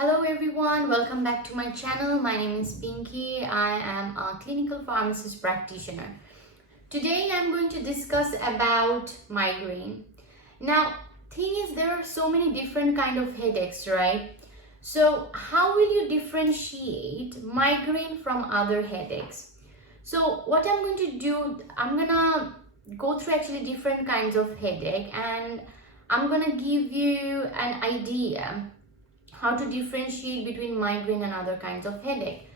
Hello everyone, welcome back to my channel. My name is Pinky. I am a clinical pharmacist practitioner. Today I'm going to discuss about migraine. Now, thing is, there are so many different kind of headaches, right? So how will you differentiate migraine from other headaches? So what I'm going to do, I'm gonna go through actually different kinds of headache, and I'm gonna give you an idea how to differentiate between migraine and other kinds of headache.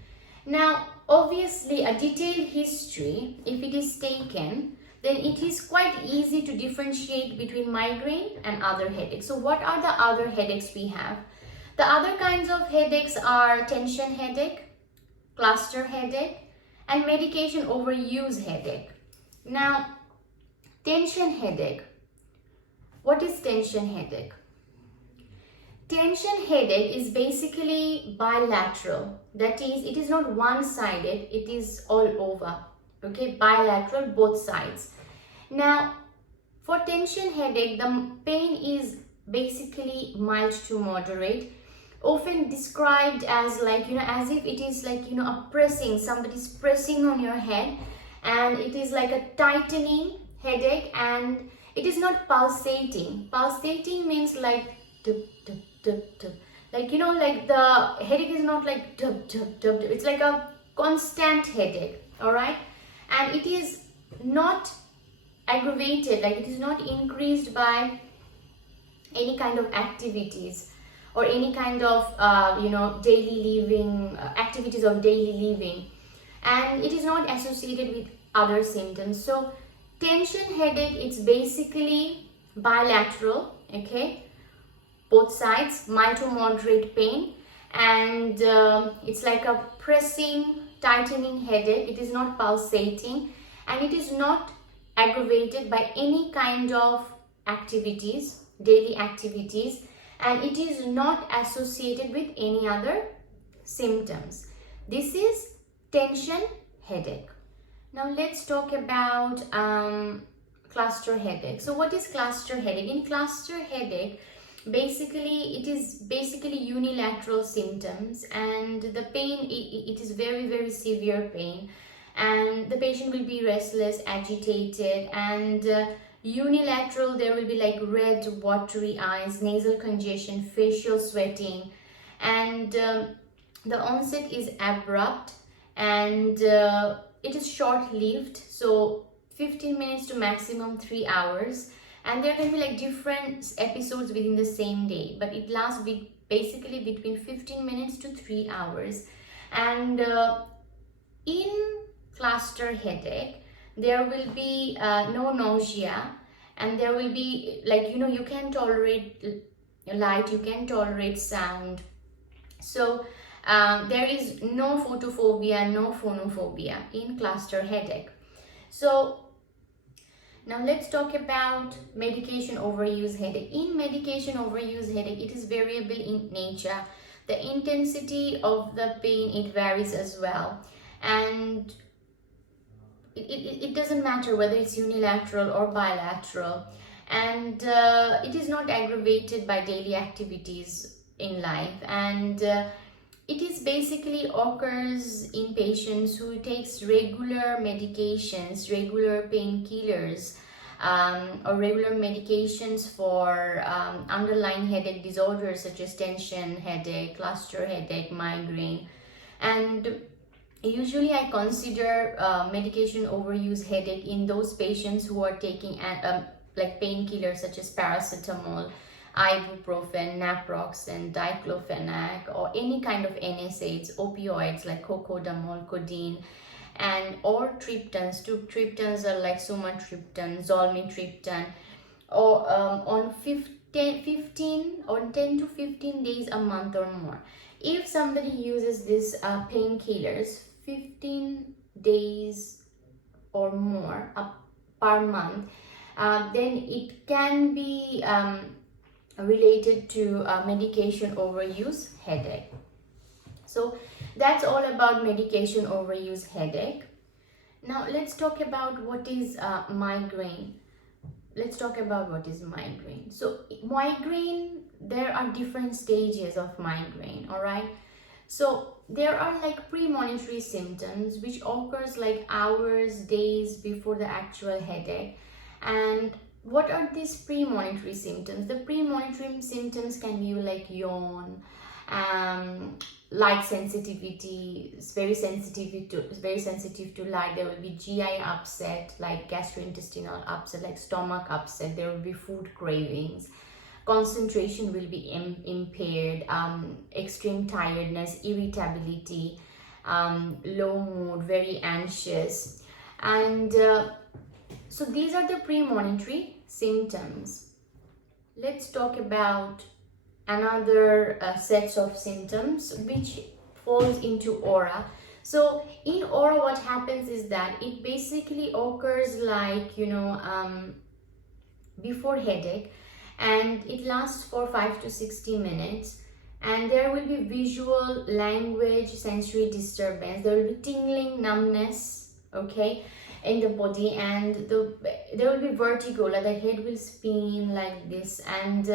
Now, obviously, a detailed history, if it is taken, then it is quite easy to differentiate between migraine and other headaches. So what are the other headaches we have? The other kinds of headaches are tension headache, cluster headache, and medication overuse headache. Now, tension headache. What is tension headache? Tension headache is basically bilateral. That is, it is not one-sided, it is all over. Okay, bilateral, both sides. Now, for tension headache, the pain is basically mild to moderate, often described as as if it is a pressing, somebody's pressing on your head, and it is like a tightening headache, and it is not pulsating. Pulsating means like dup, dup, dup, dup. Like the headache is not like dup, dup, dup, dup. It's like a constant headache, all right? And it is not aggravated, like it is not increased by any kind of activities or any kind of daily living, activities of daily living, and it is not associated with other symptoms. So tension headache, it's basically bilateral, okay, both sides, mild to moderate pain, and it's like a pressing, tightening headache. It is not pulsating, and it is not aggravated by any kind of activities, daily activities, and it is not associated with any other symptoms. This is tension headache. Now let's talk about cluster headache. So what is cluster headache? In cluster headache, basically it is unilateral symptoms, and the pain, it is very severe pain, and the patient will be restless, agitated, and unilateral, there will be like red watery eyes, nasal congestion, facial sweating, and the onset is abrupt, and it is short-lived, so 15 minutes to maximum 3 hours, and there can be like different episodes within the same day, but it lasts basically between 15 minutes to 3 hours. And in cluster headache, there will be no nausea, and there will be you can tolerate light, you can tolerate sound. So there is no photophobia, no phonophobia in cluster headache. So now let's talk about medication overuse headache. In medication overuse headache, it is variable in nature. The intensity of the pain, it varies as well, and it doesn't matter whether it's unilateral or bilateral, and it is not aggravated by daily activities in life, and it is basically occurs in patients who takes regular medications, regular painkillers, or regular medications for underlying headache disorders such as tension headache, cluster headache, migraine. And usually I consider medication overuse headache in those patients who are taking like painkillers such as paracetamol, ibuprofen, naproxen, diclofenac, or any kind of NSAIDs, opioids like cocodamol, codeine, and or triptans. Two triptans are like sumatriptan, zolmitriptan, or on 10 to 15 days a month or more. If somebody uses these painkillers 15 days or more per month, then it can be related to medication overuse headache. So that's all about medication overuse headache. Now let's talk about what is migraine. Let's talk about what is migraine. So migraine there are different stages of migraine, all right? So there are like premonitory symptoms which occurs like hours, days before the actual headache. And what are these premonitory symptoms? The premonitory symptoms can be like yawn, light sensitivity, it's very sensitive to light. There will be GI upset, like gastrointestinal upset, like stomach upset. There will be food cravings. Concentration will be impaired, extreme tiredness, irritability, low mood, very anxious. And so these are the premonitory symptoms. Let's talk about another sets of symptoms which falls into aura. So in aura, what happens is that it basically occurs like, before headache, and it lasts for 5 to 60 minutes, and there will be visual, language, sensory disturbance. There will be tingling, numbness, okay, in the body, and there will be vertigo, like the head will spin like this. And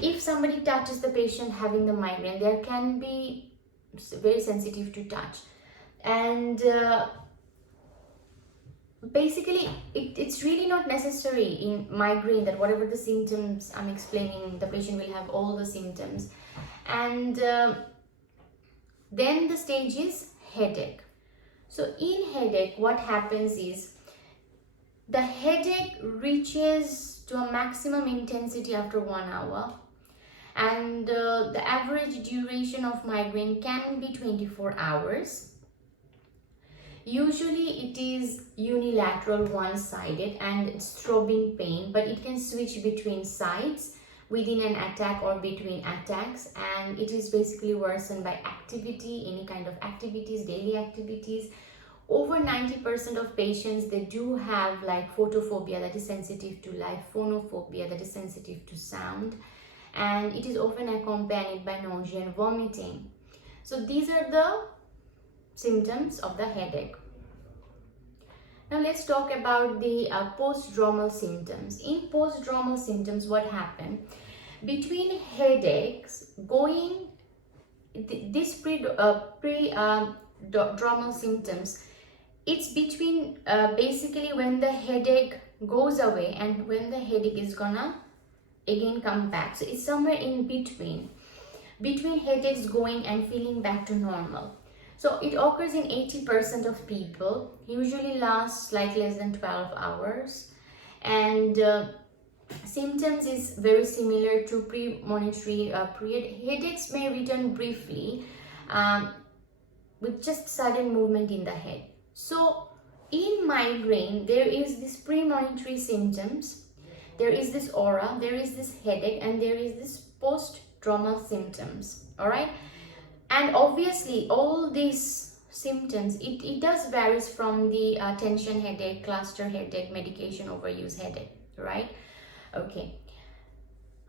if somebody touches the patient having the migraine, there can be very sensitive to touch. And basically it's really not necessary in migraine that whatever the symptoms I'm explaining, the patient will have all the symptoms. And then the stage is headache. So in headache, what happens is the headache reaches to a maximum intensity after 1 hour, and the average duration of migraine can be 24 hours. Usually it is unilateral, one-sided, and it's throbbing pain, but it can switch between sides within an attack or between attacks, and it is basically worsened by activity, any kind of activities, daily activities. Over 90% of patients, they do have like photophobia, that is sensitive to light, phonophobia, that is sensitive to sound, and it is often accompanied by nausea and vomiting. So these are the symptoms of the headache. Now let's talk about the post-dromal symptoms. In post-dromal symptoms, what happened? Between headaches, this pre-dromal symptoms, it's between basically when the headache goes away and when the headache is gonna again come back. So it's somewhere in between headaches going and feeling back to normal. So it occurs in 80% of people, usually lasts like less than 12 hours, and symptoms is very similar to premonitory period. Headaches may return briefly with just sudden movement in the head. So in migraine, there is this premonitory symptoms, there is this aura, there is this headache, and there is this post-dromal symptoms, all right? And obviously all these symptoms, it does varies from the tension headache, cluster headache, medication overuse headache, right? Okay.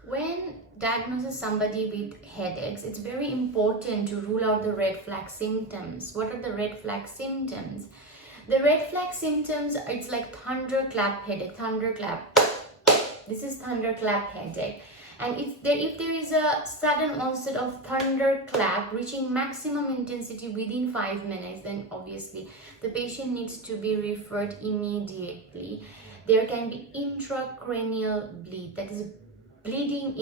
When diagnosis somebody with headaches, it's very important to rule out the red flag symptoms. What are the red flag symptoms? The red flag symptoms, it's like thunderclap headache, thunderclap. This is thunderclap headache. And if there is a sudden onset of thunderclap reaching maximum intensity within 5 minutes, then obviously the patient needs to be referred immediately. There can be intracranial bleed, that is bleeding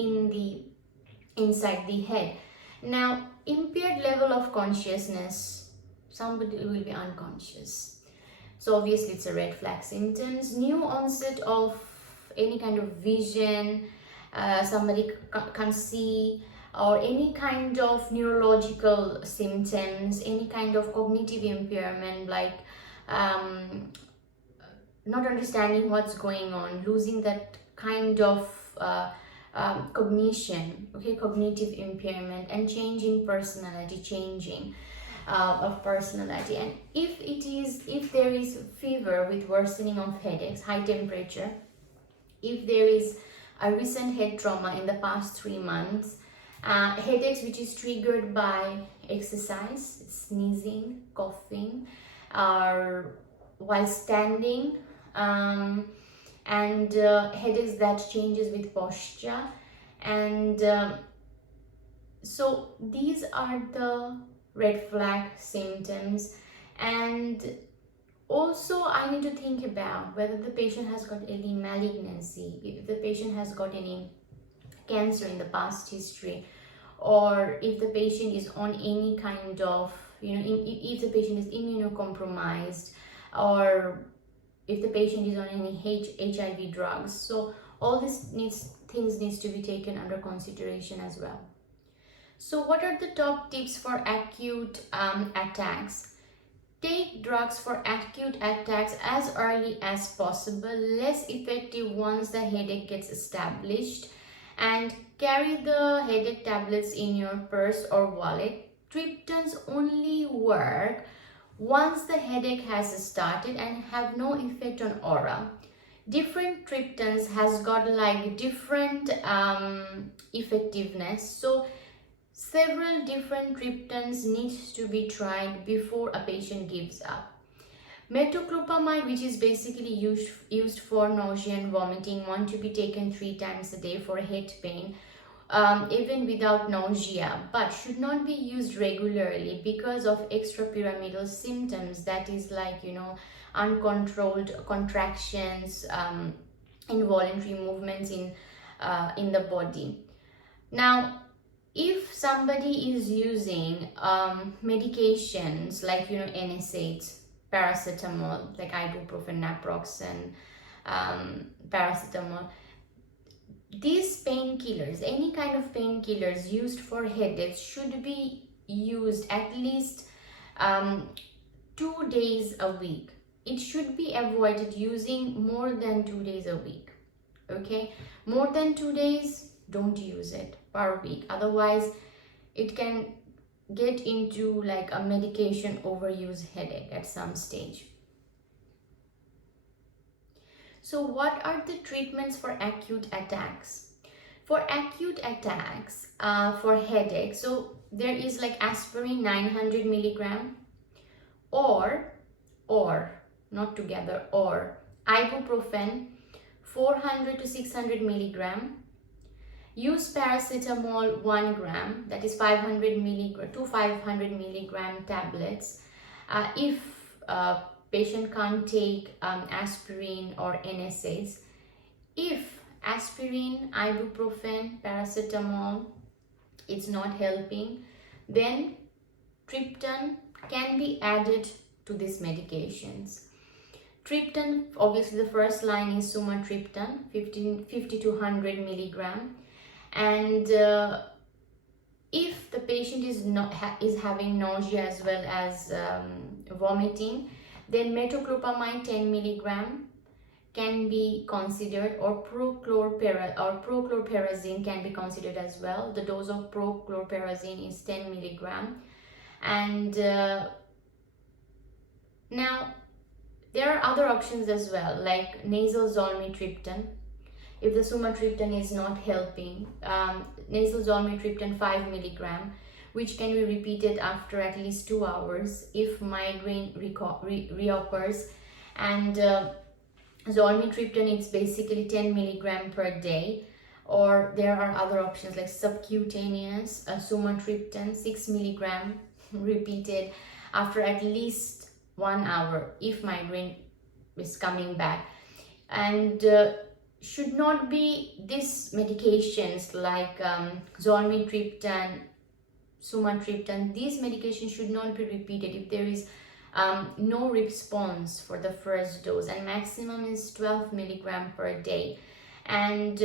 inside the head. Now, impaired level of consciousness, somebody will be unconscious. So obviously it's a red flag symptoms. New onset of any kind of vision, somebody can see, or any kind of neurological symptoms, any kind of cognitive impairment, like not understanding what's going on, losing that kind of cognition, okay, cognitive impairment, and changing personality, changing of personality. And if there is fever with worsening of headaches, high temperature, if there is a recent head trauma in the past 3 months, headaches which is triggered by exercise, sneezing, coughing, or while standing, and headaches that changes with posture, And so these are the red flag symptoms. And also I need to think about whether the patient has got any malignancy, if the patient has got any cancer in the past history, or if the patient is on any kind of, if the patient is immunocompromised, or if the patient is on any HIV drugs. So all these things needs to be taken under consideration as well. So what are the top tips for acute attacks? Take drugs for acute attacks as early as possible, less effective once the headache gets established, and carry the headache tablets in your purse or wallet. Triptans only work once the headache has started and have no effect on aura. Different triptans has got like different effectiveness, so several different triptans needs to be tried before a patient gives up. Metoclopramide, which is basically used for nausea and vomiting, want to be taken 3 times a day for head pain, even without nausea, but should not be used regularly because of extrapyramidal symptoms, that is like, uncontrolled contractions, involuntary movements in the body. Now, if somebody is using medications like NSAIDs, paracetamol, like ibuprofen, naproxen, paracetamol, these painkillers, any kind of painkillers used for headaches, should be used at least 2 days a week. It should be avoided using more than 2 days a week. Okay, more than 2 days, don't use it per week, otherwise it can get into like a medication overuse headache at some stage. So what are the treatments for acute attacks? For acute attacks, for headache, so there is like aspirin 900 milligram, or not together, or ibuprofen 400 to 600 milligram. Use paracetamol 1 gram, that is 500 milligram to 500 milligram tablets. If patient can't take aspirin or NSAIDs, if aspirin, ibuprofen, paracetamol, it's not helping, then triptan can be added to these medications. Triptan, obviously the first line is sumatriptan, 50 to 100 milligram. And if the patient is having nausea as well as vomiting, then metoclopramide 10 milligram can be considered, or prochlorperazine can be considered as well. The dose of prochlorperazine is 10 milligram. And now there are other options as well, like nasal zolmitriptan. If the sumatriptan is not helping, nasal zolmitriptan 5 milligram, which can be repeated after at least 2 hours if migraine reoccurs. And zolmitriptan, it's basically 10 milligram per day. Or there are other options like subcutaneous sumatriptan 6 milligram repeated after at least 1 hour if migraine is coming back. And should not be these medications like zolmitriptan, sumatriptan, these medications should not be repeated if there is no response for the first dose, and maximum is 12 milligram per day. And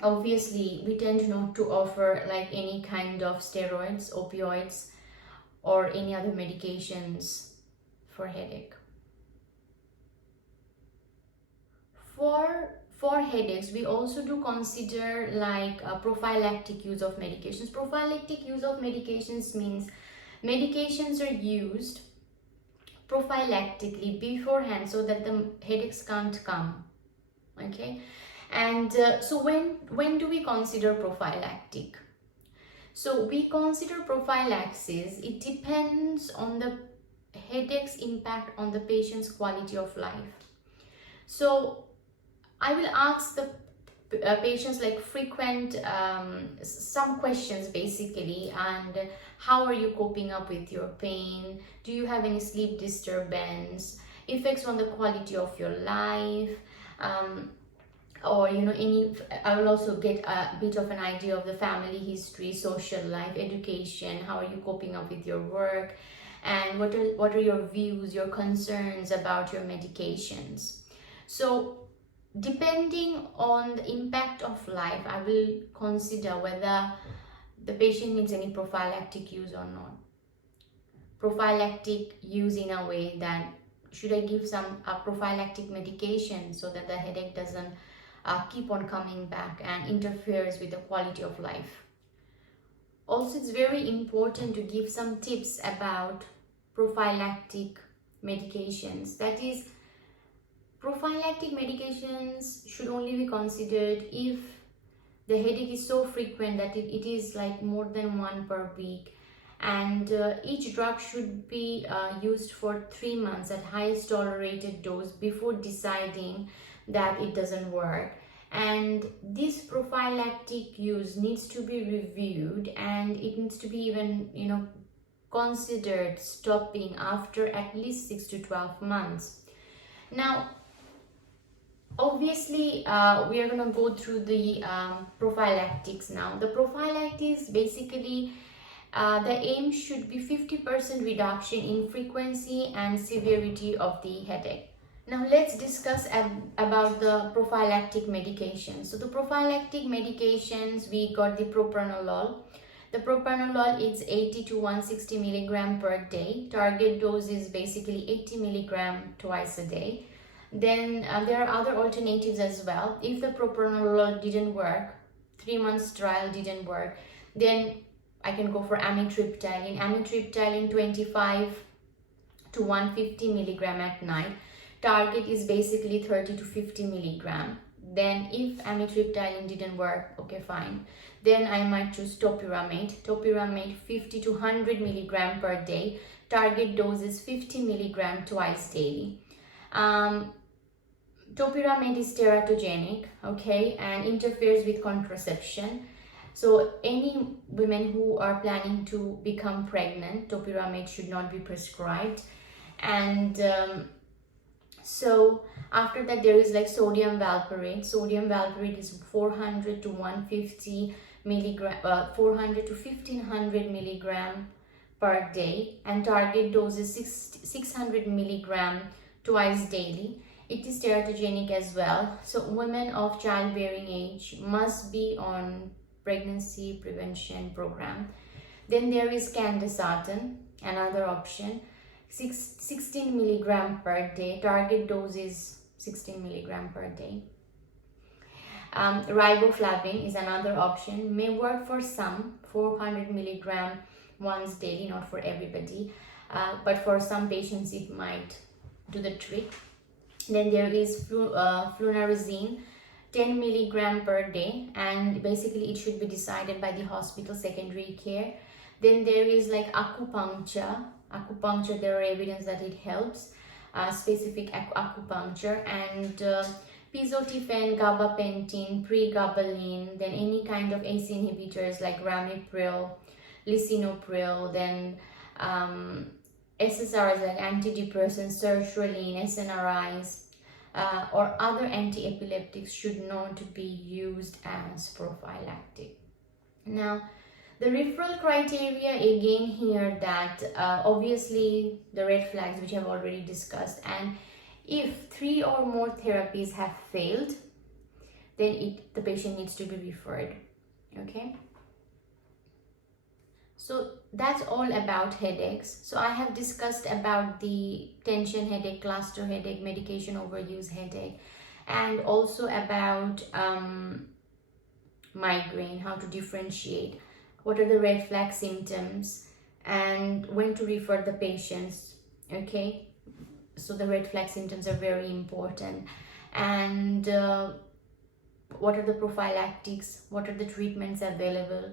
obviously we tend not to offer like any kind of steroids, opioids, or any other medications for headache. For headaches, we also do consider like prophylactic use of medications. Prophylactic use of medications means medications are used prophylactically beforehand so that the headaches can't come. Okay, and so when do we consider prophylactic? So we consider prophylaxis, it depends on the headache's impact on the patient's quality of life. So I will ask the patients like frequent some questions basically, and how are you coping up with your pain, do you have any sleep disturbance, effects on the quality of your life, or any. I will also get a bit of an idea of the family history, social life, education, how are you coping up with your work, and what are your views, your concerns about your medications. So depending on the impact of life, I will consider whether the patient needs any prophylactic use or not. Prophylactic use in a way that, should I give some prophylactic medication so that the headache doesn't keep on coming back and interferes with the quality of life. Also, it's very important to give some tips about prophylactic medications. That is, prophylactic medications should only be considered if the headache is so frequent that it is like more than one per week, and each drug should be used for 3 months at highest tolerated dose before deciding that it doesn't work. And this prophylactic use needs to be reviewed, and it needs to be even considered stopping after at least 6 to 12 months. Now obviously we are going to go through the prophylactics now. The prophylactics basically, the aim should be 50% reduction in frequency and severity of the headache. Now let's discuss about the prophylactic medications. So the prophylactic medications, we got the propranolol. The propranolol is 80 to 160 milligram per day. Target dose is basically 80 milligram twice a day. Then there are other alternatives as well. If the propranolol didn't work, 3 months trial didn't work, then I can go for amitriptyline. Amitriptyline 25 to 150 milligram at night. Target is basically 30 to 50 milligram. Then if amitriptyline didn't work, okay, fine. Then I might choose topiramate. Topiramate 50 to 100 milligram per day. Target dose is 50 milligram twice daily. Topiramate is teratogenic, okay, and interferes with contraception. So any women who are planning to become pregnant, topiramate should not be prescribed. And so after that, there is like sodium valproate. Sodium valproate is 400 to 150 milligram, 400 to 1500 milligram per day, and target dose is 600 milligram twice daily. It is teratogenic as well. So women of childbearing age must be on pregnancy prevention program. Then there is candesartan, another option, 16 milligram per day. Target dose is 16 milligram per day. Riboflavin is another option, may work for some, 400 milligram once daily, not for everybody, but for some patients it might do the trick. Then there is flunarizine, 10 milligram per day, and basically it should be decided by the hospital secondary care. Then there is like acupuncture. Acupuncture, there are evidence that it helps, specific acupuncture, and pizotifen, gabapentin, pregabalin, then any kind of ACE inhibitors like ramipril, lisinopril, then SSRIs like antidepressants, sertraline, SNRIs, or other anti-epileptics should not be used as prophylactic. Now, the referral criteria, again here, that obviously the red flags which I've already discussed, and if 3 or more therapies have failed, then the patient needs to be referred. Okay. So that's all about headaches. So I have discussed about the tension headache, cluster headache, medication overuse headache, and also about migraine, how to differentiate, what are the red flag symptoms, and when to refer the patients. Okay, so the red flag symptoms are very important, and what are the prophylactics, what are the treatments available.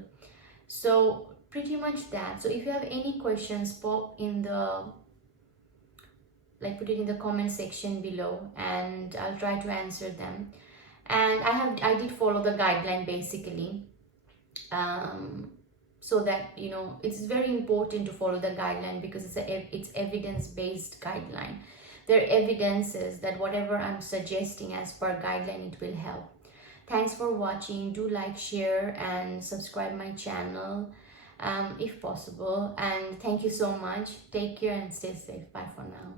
So pretty much that. So if you have any questions, put it in the comment section below, and I'll try to answer them. and I did follow the guideline basically, so that it's very important to follow the guideline, because it's evidence-based guideline. There are evidences that whatever I'm suggesting as per guideline, it will help. Thanks for watching. Do like, share and subscribe my channel if possible, and thank you so much. Take care and stay safe. Bye for now.